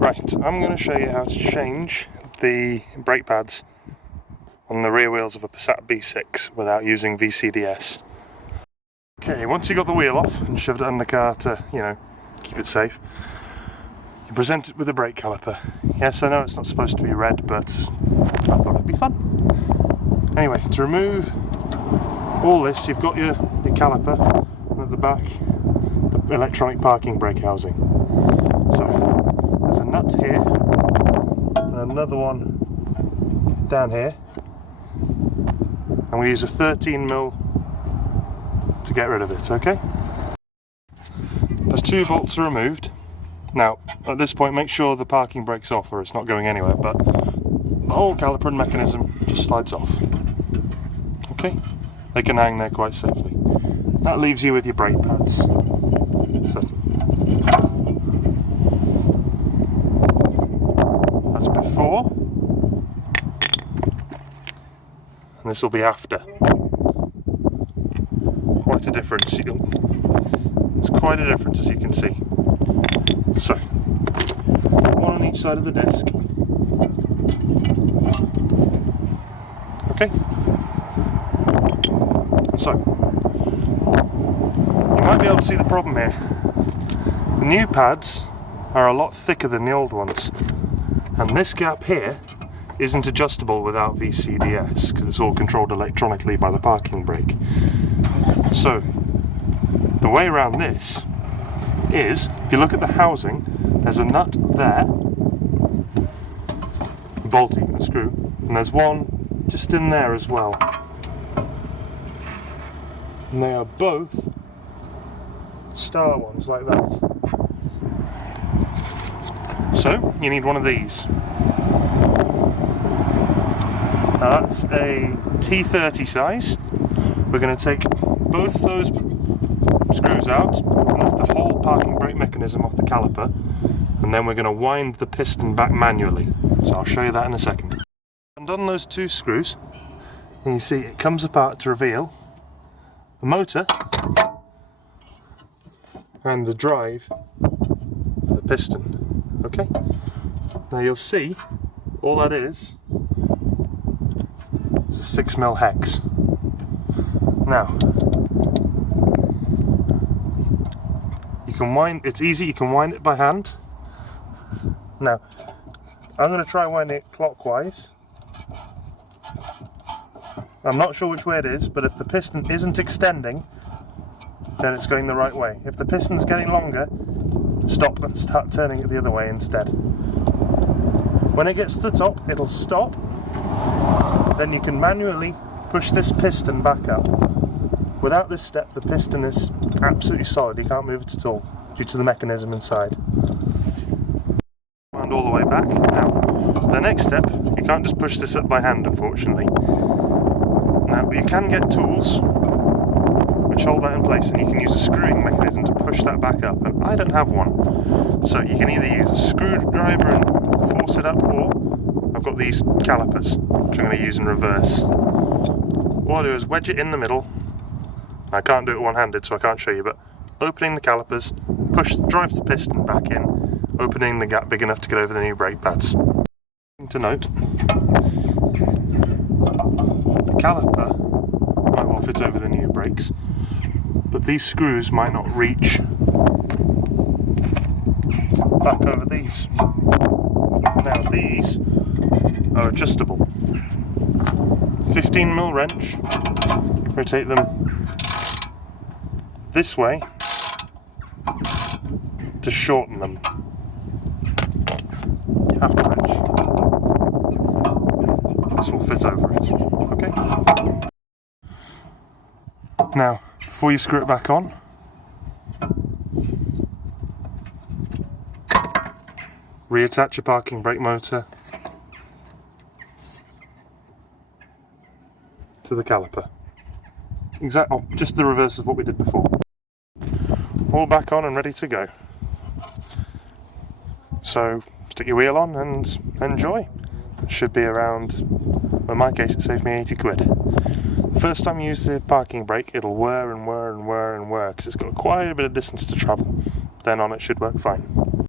Right, I'm going to show you how to change the brake pads on the rear wheels of a Passat B6 without using VCDS. Okay, once you got the wheel off and shoved it on the car to, keep it safe, you present it with a brake caliper. Yes, I know it's not supposed to be red, but I thought it'd be fun. Anyway, to remove all this, you've got your caliper, and at the back, the electronic parking brake housing. So, there's a nut here, and another one down here. I'm going to use a 13mm to get rid of it, okay? Those two bolts are removed. Now, at this point, make sure the parking brake's off or it's not going anywhere, but the whole caliper and mechanism just slides off. Okay? They can hang there quite safely. That leaves you with your brake pads. So, that's before, and this will be after. Quite a difference. It's quite a difference, as you can see. So, one on each side of the disc. Okay. So, you might be able to see the problem here. The new pads are a lot thicker than the old ones, and this gap here isn't adjustable without VCDS because it's all controlled electronically by the parking brake. So, the way around this is, if you look at the housing, there's a nut there, bolting the screw, and there's one just in there as well. And they are both star ones like that. So, you need one of these. Now that's a T30 size. We're going to take both those screws out and lift the whole parking brake mechanism off the caliper, and then we're going to wind the piston back manually. So I'll show you that in a second. Undone those two screws, and you see it comes apart to reveal the motor and the drive for the piston. Okay? Now you'll see all that is a 6mm hex. Now, you can wind, it's easy, you can wind it by hand. Now, I'm going to try winding it clockwise. I'm not sure which way it is, but if the piston isn't extending, then it's going the right way. If the piston's getting longer, stop and start turning it the other way instead. When it gets to the top, it'll stop. Then you can manually push this piston back up. Without this step, the piston is absolutely solid. You can't move it at all due to the mechanism inside. And all the way back. Now, the next step, you can't just push this up by hand, unfortunately. Now, but you can get tools which hold that in place, and you can use a screwing mechanism to push that back up, and I don't have one. So you can either use a screwdriver and force it up, or I've got these calipers, which I'm going to use in reverse. What I'll do is wedge it in the middle. I can't do it one-handed, so I can't show you, but opening the calipers, drives the piston back in, opening the gap big enough to get over the new brake pads. To note, the caliper might well fit over the new brakes, but these screws might not reach back over these. Now these are adjustable. 15mm wrench, rotate them this way to shorten them. Half the wrench. This will fit over it. Okay? Now, before you screw it back on, reattach your parking brake motor to the caliper. Just the reverse of what we did before. All back on and ready to go. So, stick your wheel on and enjoy. It should be around, well, in my case it saved me 80 quid. The first time you use the parking brake, it'll whir and whir and whir and whir because it's got quite a bit of distance to travel. Then on it should work fine.